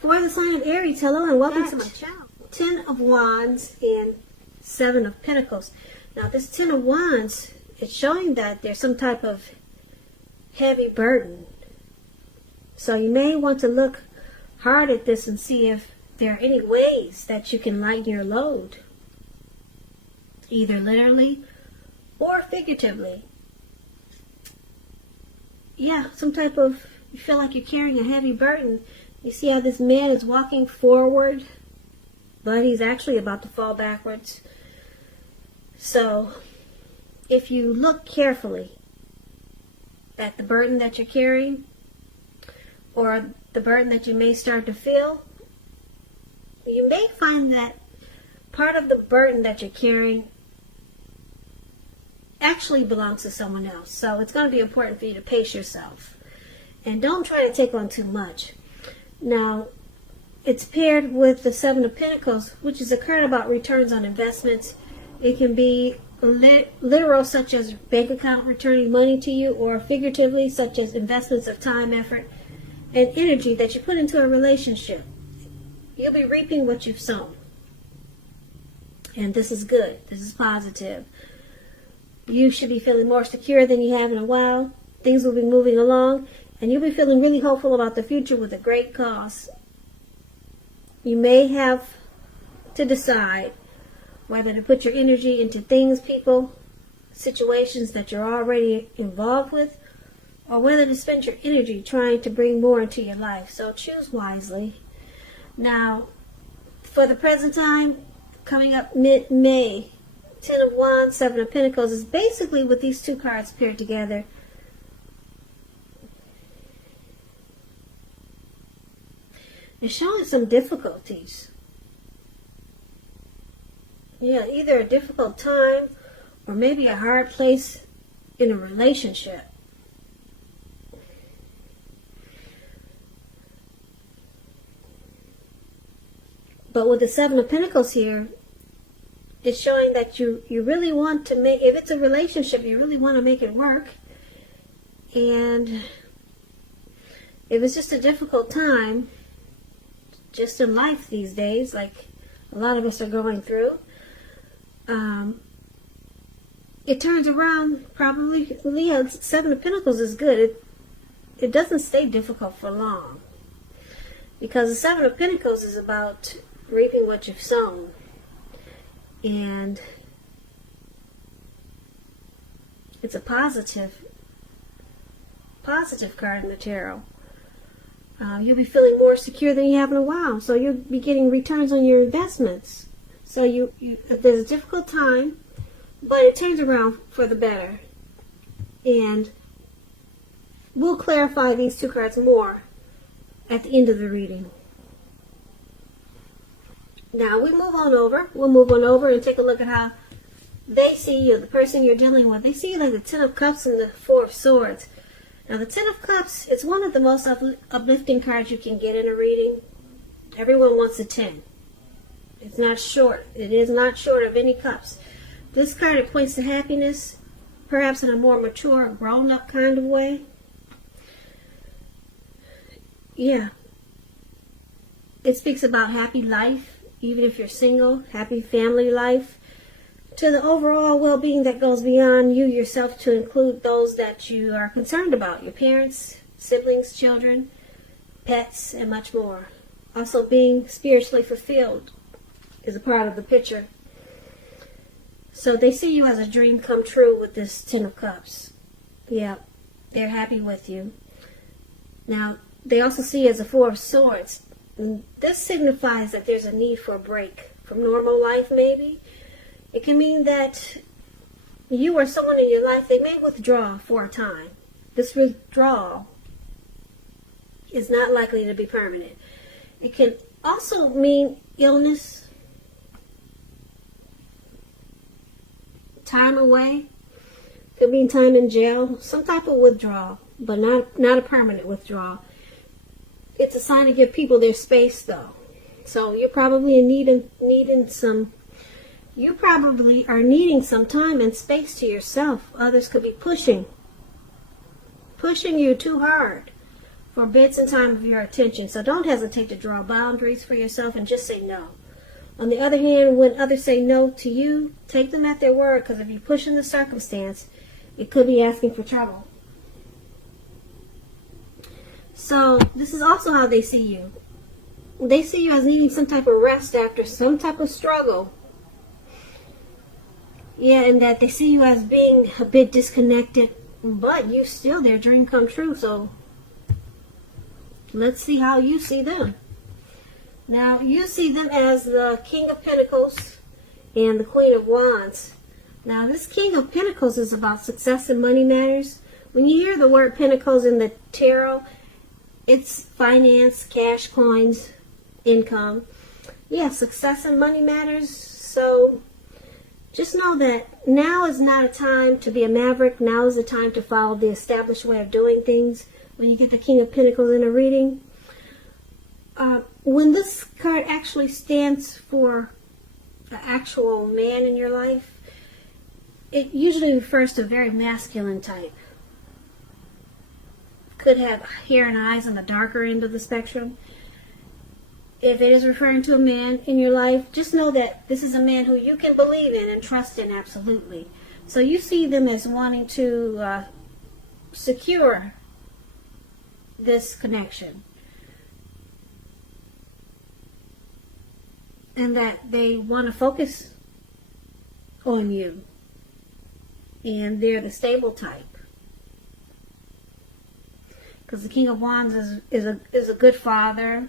For the sign of Aries, hello and welcome to my channel. 10 of Wands and 7 of Pentacles. Now this 10 of Wands is showing that there's some type of heavy burden. So you may want to look hard at this and see if there are any ways that you can lighten your load. Either literally or figuratively. Yeah, some type of, you feel like you're carrying a heavy burden. You see how this man is walking forward, but he's actually about to fall backwards. So, if you look carefully at the burden that you're carrying, or the burden that you may start to feel, you may find that part of the burden that you're carrying actually belongs to someone else. So it's going to be important for you to pace yourself. And don't try to take on too much. Now, it's paired with the 7 of Pentacles, which is a card about returns on investments. It can be literal, such as bank account returning money to you, or figuratively, such as investments of time, effort, and energy that you put into a relationship. You'll be reaping what you've sown. And this is good. This is positive. You should be feeling more secure than you have in a while. Things will be moving along. And you'll be feeling really hopeful about the future with a great cause. You may have to decide whether to put your energy into things, people, situations that you're already involved with, or whether to spend your energy trying to bring more into your life. So choose wisely. Now, for the present time, coming up mid-May, 10 of Wands, 7 of Pentacles is basically with these two cards paired together. It's showing some difficulties. Yeah, either a difficult time or maybe a hard place in a relationship. But with the 7 of Pentacles here, it's showing that you really want to make, if it's a relationship, you really want to make it work. And if it's just a difficult time, just in life these days, like a lot of us are going through, it turns around probably. Yeah, 7 of Pentacles is good. It doesn't stay difficult for long, because the 7 of Pentacles is about reaping what you've sown. And it's a positive card in the tarot. You'll be feeling more secure than you have in a while. So you'll be getting returns on your investments. So if there's a difficult time, but it turns around for the better. And we'll clarify these two cards more at the end of the reading. Now we'll move on over and take a look at how they see you, the person you're dealing with. They see you like the 10 of Cups and the 4 of Swords. Now the 10 of Cups is one of the most uplifting cards you can get in a reading. Everyone wants a 10. It's not short. It is not short of any cups. This card, it points to happiness, perhaps in a more mature, grown-up kind of way. Yeah. It speaks about happy life. Even if you're single, happy family life, to the overall well-being that goes beyond you yourself, to include those that you are concerned about, your parents, siblings, children, pets, and much more. Also, being spiritually fulfilled is a part of the picture. So they see you as a dream come true with this 10 of Cups. Yeah, they're happy with you. Now, they also see you as a 4 of Swords. This signifies that there's a need for a break from normal life, maybe. It can mean that you or someone in your life, they may withdraw for a time. This withdrawal is not likely to be permanent. It can also mean illness, time away. It could mean time in jail, some type of withdrawal, but not a permanent withdrawal. It's a sign to give people their space, though. So you're probably needing some time and space to yourself. Others could be pushing you too hard. for bits and time of your attention. So don't hesitate to draw boundaries for yourself and just say no. On the other hand, when others say no to you, take them at their word, because if you push in the circumstance, it could be asking for trouble. So this is also how they see you. They see you as needing some type of rest after some type of struggle. Yeah, and that they see you as being a bit disconnected, but you still their dream come true. So let's see how you see them. Now, you see them as the King of Pentacles and the Queen of Wands. Now, this King of Pentacles is about success and money matters. When you hear the word Pentacles in the tarot, it's finance, cash, coins, income. Yeah, success and money matters. So just know that now is not a time to be a maverick. Now is the time to follow the established way of doing things. When you get the King of Pentacles in a reading, when this card actually stands for the actual man in your life, it usually refers to a very masculine type. Could have hair and eyes on the darker end of the spectrum. If it is referring to a man in your life, just know that this is a man who you can believe in and trust in absolutely. So you see them as wanting to secure this connection. And that they want to focus on you. And they're the stable type. Because the King of Wands is a good father.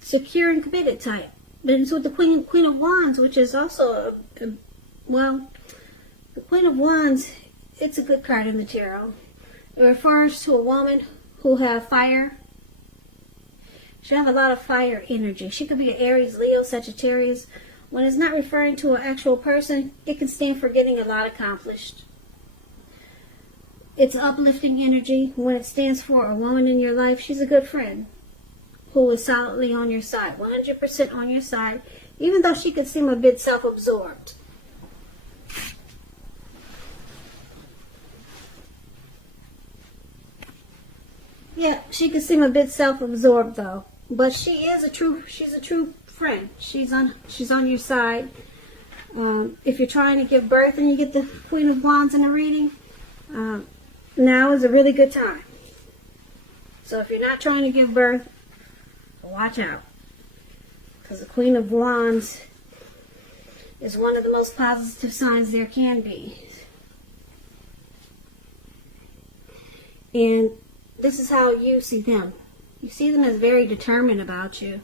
Secure and committed type. But it's with the Queen of Wands, which is also well, the Queen of Wands, it's a good card in the tarot. It refers to a woman who have fire. She have a lot of fire energy. She could be an Aries, Leo, Sagittarius. When it's not referring to an actual person, it can stand for getting a lot accomplished. It's uplifting energy. When it stands for a woman in your life, she's a good friend who is solidly on your side, 100% on your side, even though she could seem a bit self-absorbed. Yeah, she could seem a bit self-absorbed though, but she's a true friend. She's on your side. If you're trying to give birth and you get the Queen of Wands in a reading, now is a really good time. So if you're not trying to give birth, watch out, because the Queen of Wands is one of the most positive signs there can be. And this is how you see them. You see them as very determined about you.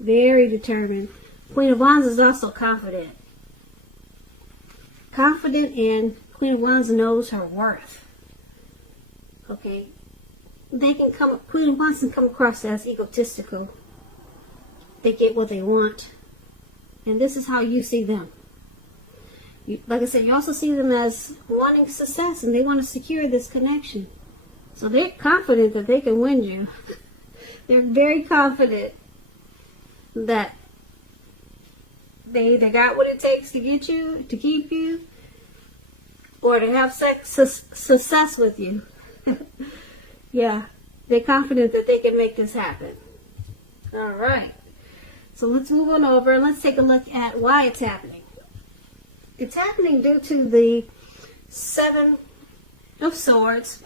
Very determined. Queen of Wands is also confident. Confident, and Queen of Wands knows her worth. Okay. Queen of Wands can come across as egotistical. They get what they want. And this is how you see them. Like I said, you also see them as wanting success, and they want to secure this connection. So they're confident that they can win you. They're very confident that they either got what it takes to get you, to keep you, or to have success with you. Yeah, they're confident that they can make this happen. All right. So let's move on over and let's take a look at why it's happening. It's happening due to the Seven of Swords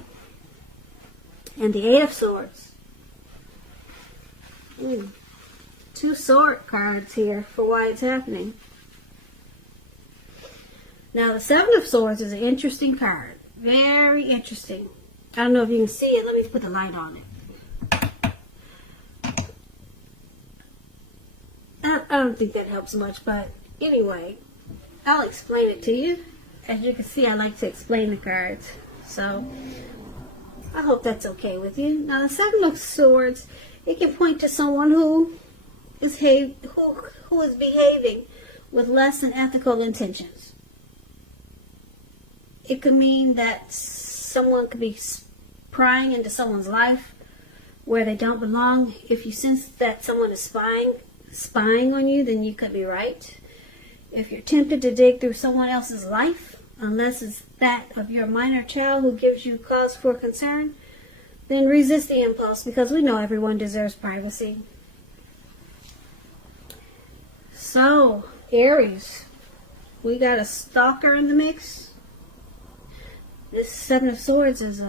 and the Eight of Swords. Two sword cards here for why it's happening. Now, the Seven of Swords is an interesting card. Very interesting. I don't know if you can see it. Let me put the light on it. I don't think that helps much, but anyway, I'll explain it to you. As you can see, I like to explain the cards. So, I hope that's okay with you. Now, the Seven of Swords, it can point to someone who is behaving with less than ethical intentions. It could mean that someone could be prying into someone's life where they don't belong. If you sense that someone is spying on you, then you could be right. If you're tempted to dig through someone else's life, unless it's that of your minor child who gives you cause for concern, then resist the impulse, because we know everyone deserves privacy. So, Aries, we got a stalker in the mix. This Seven of Swords is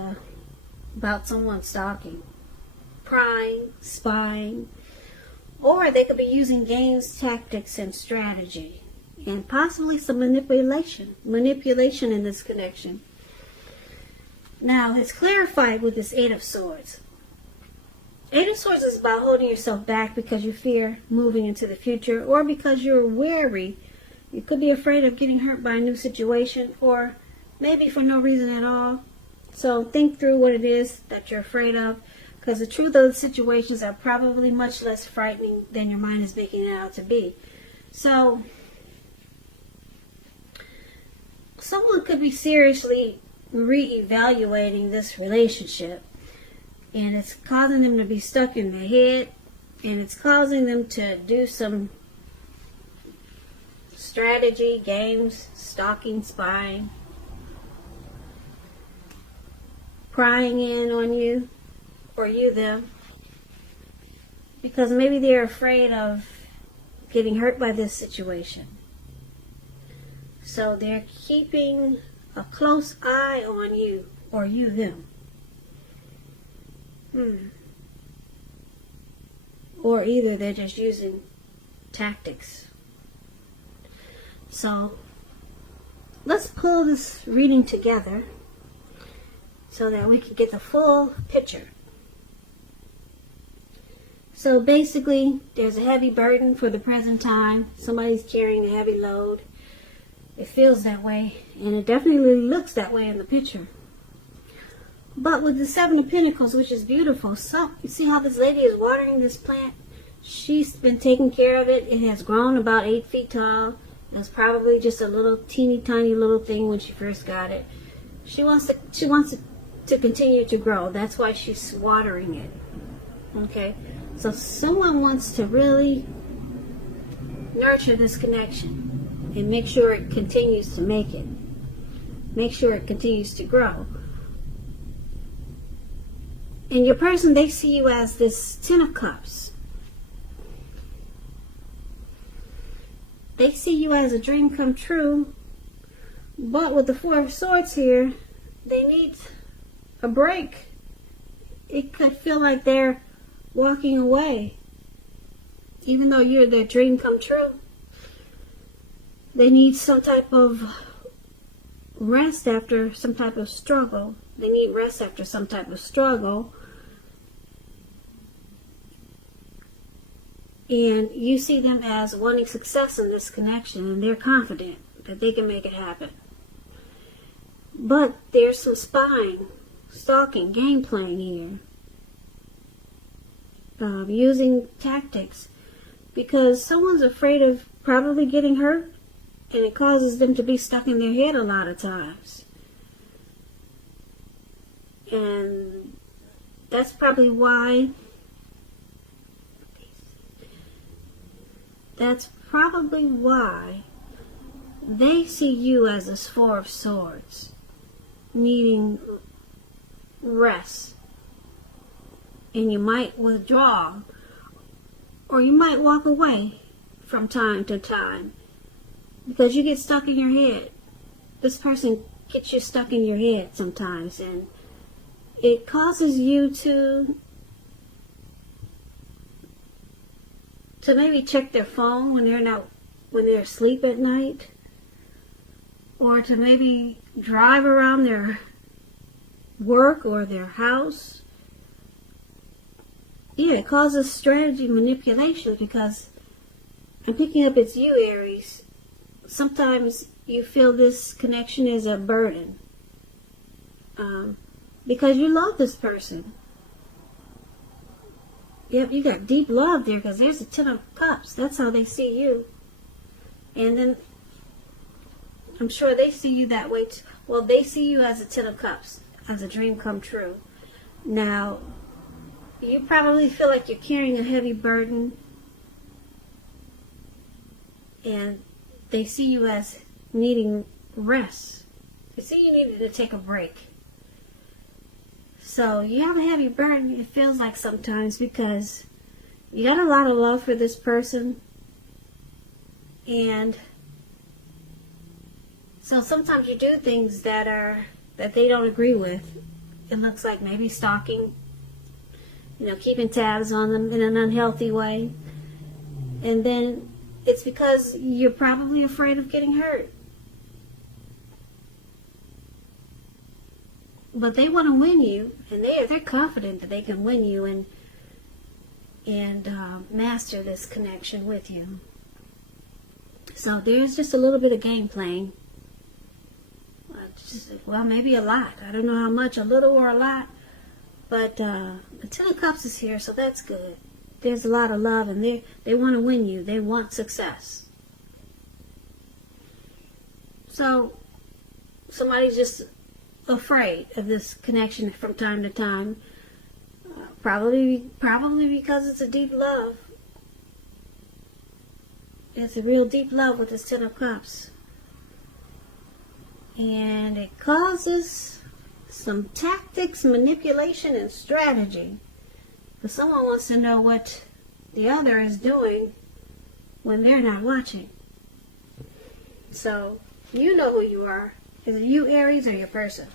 about someone stalking, prying, spying, or they could be using games, tactics, and strategy, and possibly some manipulation in this connection. Now, it's clarified with this Eight of Swords. Eight of Swords is about holding yourself back because you fear moving into the future, or because you're wary. You could be afraid of getting hurt by a new situation, or maybe for no reason at all. So think through what it is that you're afraid of, because the truth of the situations are probably much less frightening than your mind is making it out to be. So someone could be seriously reevaluating this relationship, and it's causing them to be stuck in their head, and it's causing them to do some strategy, games, stalking, spying, prying in on you, or you them, because maybe they're afraid of getting hurt by this situation. So they're keeping a close eye on you, or you them. Or either they're just using tactics. So let's pull this reading together so that we can get the full picture. So basically, there's a heavy burden for the present time. Somebody's carrying a heavy load. It feels that way, and it definitely looks that way in the picture. But with the Seven of Pentacles, which is beautiful, so you see how this lady is watering this plant? She's been taking care of it. It has grown about 8 feet tall. It was probably just a little teeny tiny little thing when she first got it. She wants it to continue to grow. That's why she's watering it. Okay? So someone wants to really nurture this connection and make sure it continues to make it. Make sure it continues to grow. And your person, they see you as this Ten of Cups. They see you as a dream come true. But with the Four of Swords here, they need a break. It could feel like they're walking away, even though you're their dream come true. They need some type of rest after some type of struggle. They need rest after some type of struggle. And you see them as wanting success in this connection, and they're confident that they can make it happen. But there's some spying, stalking, game playing here. Using tactics, because someone's afraid of probably getting hurt, and it causes them to be stuck in their head a lot of times. And that's probably why they see you as this Four of Swords, needing rest. And you might withdraw, or you might walk away from time to time, because you get stuck in your head. This person gets you stuck in your head sometimes, and it causes you to maybe check their phone when they're asleep at night, or to maybe drive around their work or their house. Yeah, it causes strategy manipulation, because I'm picking up it's you, Aries. Sometimes you feel this connection is a burden, because you love this person. Yep, you got deep love there, because there's a Ten of Cups. That's how they see you. And then I'm sure they see you that way too. Well, they see you as a Ten of Cups, as a dream come true. Now, you probably feel like you're carrying a heavy burden, and they see you as needing rest. They see you needing to take a break. So you have a heavy burden, it feels like sometimes, because you got a lot of love for this person. And so sometimes you do things that they don't agree with. It looks like maybe stalking, keeping tabs on them in an unhealthy way. And then it's because you're probably afraid of getting hurt. But they want to win you, and they're confident that they can win you and master this connection with you. So there's just a little bit of game playing. Well, maybe a lot. I don't know how much, a little or a lot. But the Ten of Cups is here, so that's good. There's a lot of love, and they want to win you. They want success. So somebody's just afraid of this connection from time to time. Probably because it's a deep love. It's a real deep love with this Ten of Cups. And it causes some tactics, manipulation, and strategy. Because someone wants to know what the other is doing when they're not watching. So, you know who you are. Is it you, Aries, or your person?